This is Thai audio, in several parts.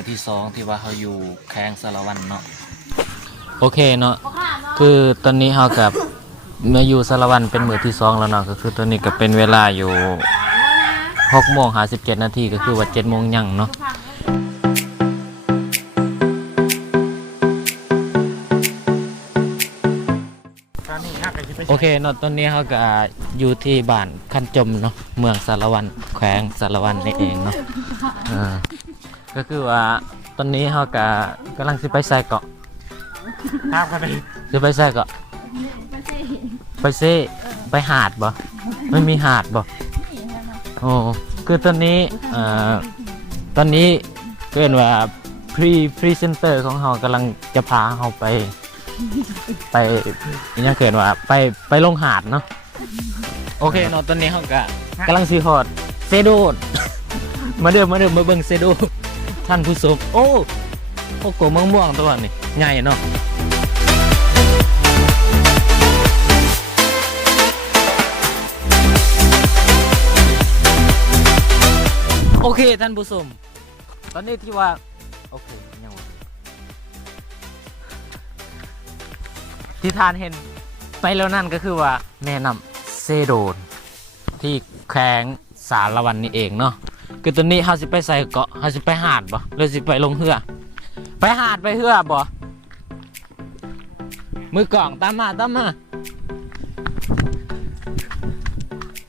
อที่2ที่ว่าเขาอยู่แข้งสารวันเนาะโอเคเนาะคือตอนนี้เขากับมาอยู่สารวันเป็นมือที่2แล้วเนาะก็คือตอนนี้ก็เป็นเวลาอยู่6:57 นาทีก็คือว่า7 โมงยังเนาะโอเคเนาะตอนนี้เขาก็อยู่ที่บ้านคันจมเนาะเมืองสารวันแขวงสารวันนี่เองเนาะก็คือว่าตอนนี้เขาก็กำลังสิไปใส่เกาะข้ามกันเลยจะไปใส่เกาะไปเซ่ไปหาดบ่ไม่มีหาดบ่โอ้คือตอนนี้เกินว่าพรีเซนเตอร์ของเขากำลังจะพาเขาไปยังเกิดว่าไปลงหาดเนาะโอเคเนาะตอนนี้เขาก็กำลังซีฮอดเซโดดมาเบิ่งเซโดท่านผู้ชมโอ้โกม่วงตัวนี้ใหญ่เนาะโอเคท่านผู้ชมตอนนี้ที่ว่าโอเคยังที่ทานเห็นไปแล้วนั่นก็คือว่าแนะนำเซโดนที่แข้งสารวันนี่เองเนาะคือตอนนี้เขาสิไปใส่เกาะเขาสิไปหาดบ่หรือสิไปลงเรือไปหาดไปเรือบ่มือกล่องตามมา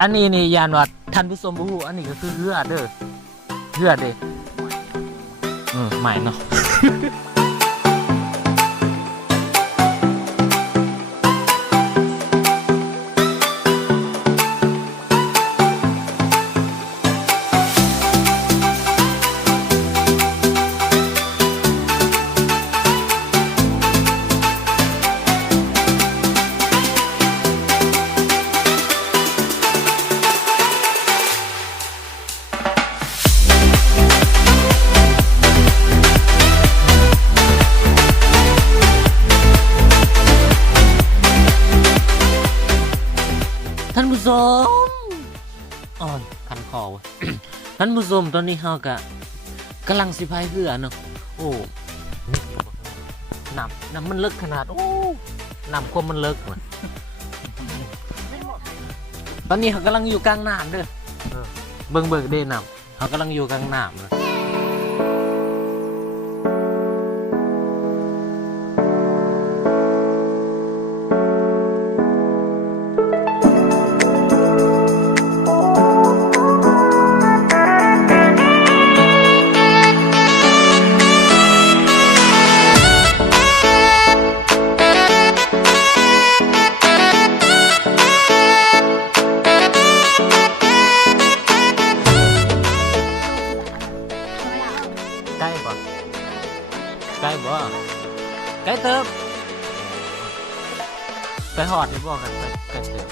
อันนี้นี่ยานว่าท่านผู้ชมบ่ฮู้อันนี้ก็คือเรือเด้อเรือเด้ใหม่เนาะท่านผู้ชมอ๋อคันคอวะ ท่านผู้ชมตอนนี้เฮาก็กำลังสิพายเรือเนาะโอ้น้ำมันลึกขนาดโอ้น้ำความมันลึกว่ะตอนนี้เขากำลังอยู่กลางน้ำเด้อเบิ่งเด้น้ำเขากำลังอยู่กลางน้ำเลยใกล้บ่ใกล้เติบไปหอดนี่บ่กันไปใกล้เติบ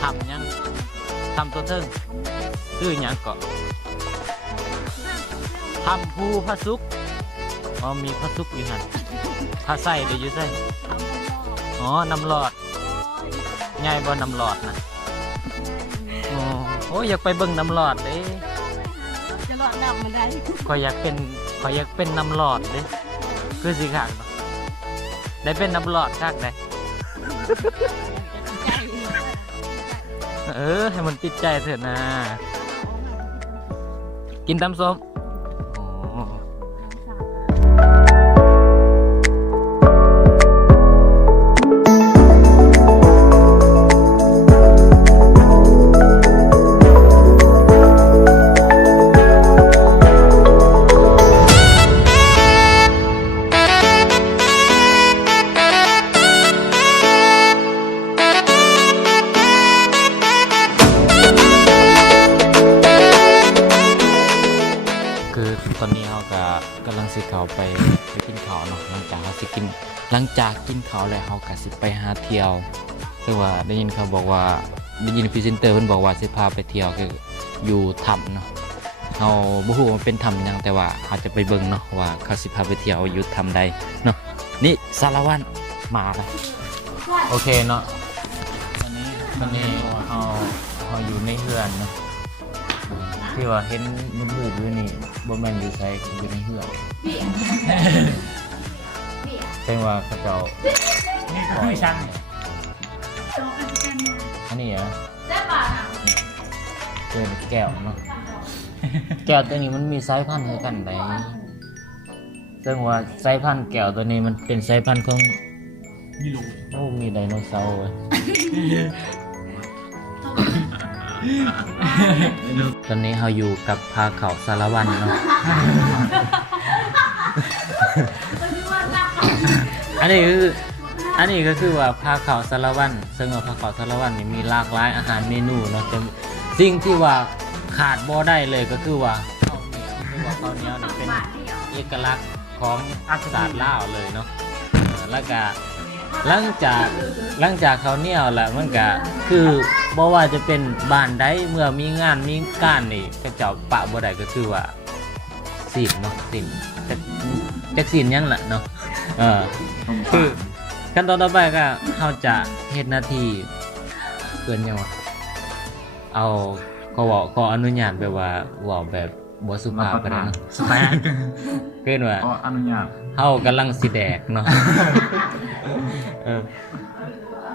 ทำยังทำตัวเทิงชื่อหยังเกาะทำภูพระสุกอ๋อมีพระสุกอยู่หันถ้าใส่เดี๋ยวอยู่ใส่อ๋อน้ำหลอดใหญ่บ่น้ำหลอดนะโอ้อยากไปเบิ่งน้ำหลอดเด้ขอยอยากเป็นน้ำหลอดเด้คือสิขาดได้เป็นน้ำหลอดคักได้ให้มันติดใจเถอะนะกินตำส้มตอนนี้เราก็กำลังสิเขาไปกินข้าวเนาะหลังจากกินข้าวแล้วเราก็สิไปหาเที่ยวซึ่งว่าได้ยินเขาบอกว่าได้ยินพรีเซนเตอร์เพิ่นบอกว่าสิพาไปเที่ยวคืออยู่ถ้ำเนาะเราบ่ฮู้ว่าเป็นถ้ำยังแต่ว่าเขาจะไปเบิ่งเนาะว่าเขาสิพาไปเที่ยวอยู่ถ้ำใดเนาะนี่สารวันมาแล้วโอเคเนาะตอนนี้เราอยู่ในเรือนเนาะ ที่ว่าเห็นมืดๆอยู่นี่บ่แม่นอยู่ไสอยู่ในเฮือนเป็นว่าเขาเจ้า นี่ก็คือช่าง อันนี้อ่ะเป็นแก้วเนาะแก้วตัวนี้มันมีสายพันธุ์คือกันไดซึ่งว่าสายพันธุ์แก้วตัวนี้มันเป็นสายพันธุ์ของ นี่รู้ โอ้มีไดโนเสาร์เว้ยตอนนี้เราอยู่กับพาเขาสารวันเนาะ อันนี้ก็คือว่าพาเขาสารวันซึ่งว่าพาเขาสารวันนี่มีหลากหลายอาหารเมนูเนาะแต่สิ่งที่ว่าขาดบ่ได้เลยก็คือว่าข้าวเหนียวคือว่าข้าวเหนียวนี่เป็นเอกลักษณ์ของอาสาลาวเลยเนาะแล้วก็หลังจากข้าวเหนียวแล้วมันก็คือบ่ว่าจะเป็นบ้านใดเมื่อมีงานมีการนี่ก็เจ้าปะบ่ได้ก็คือว่าศีลเนาะศีลจักศีลหยังล่ะเนาะคือขั้นตอนต่อไปก็เราจะเฮ็ดหน้าที่เกินยังวะเอาขออนุญาตแบบว่าเว้าแบบบ่สุภาพก็ได้เนาะ สแต็ก เกินว่า ก็อนุญาต เฮากำลังสิแดกเนาะ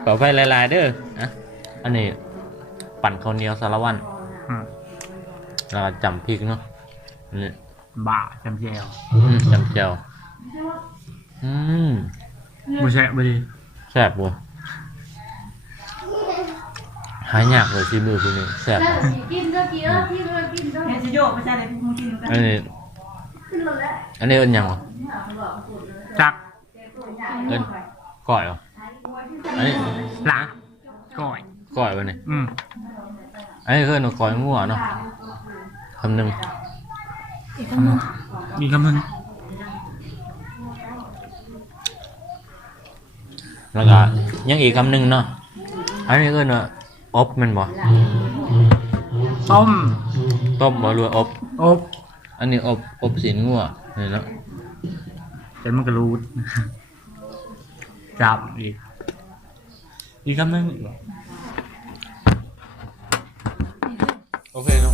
ขอไปหลายๆเด้อนะอันนี้ปั่นข้าวเหนียวสารวัตรแล้วก็จำพริกเนาะนี่ บ่าจำแจว จำเจียวบูแชะไปดิ แซ่บบ่หายากเลยที่มือพวกนี้แซ่บบ่ กินก็กินที่มันกินก็ เฮ้ยจะโยกไม่ใช่เลยพวกมึงกินกัน อันนี้อันนี้เอิ้นหยังวะ จัก เอิ้นก้อยเหรออันนี้ หลังก่อย ก้อยวะนี่ อันนี้คือหนูก้อยงัวเนาะคำหนึ่ง มีคำนึง แล้วก็ยังอีกคำหนึ่งเนาะอันนี้คือว่าอบแมันบ่ ต้ม ต้มบ่หรือว่าอบ อบ อันนี้อบสีนงัวนี่เนาะ เป็นมันกระรูดจับอีกคำนึง โอเคเนาะ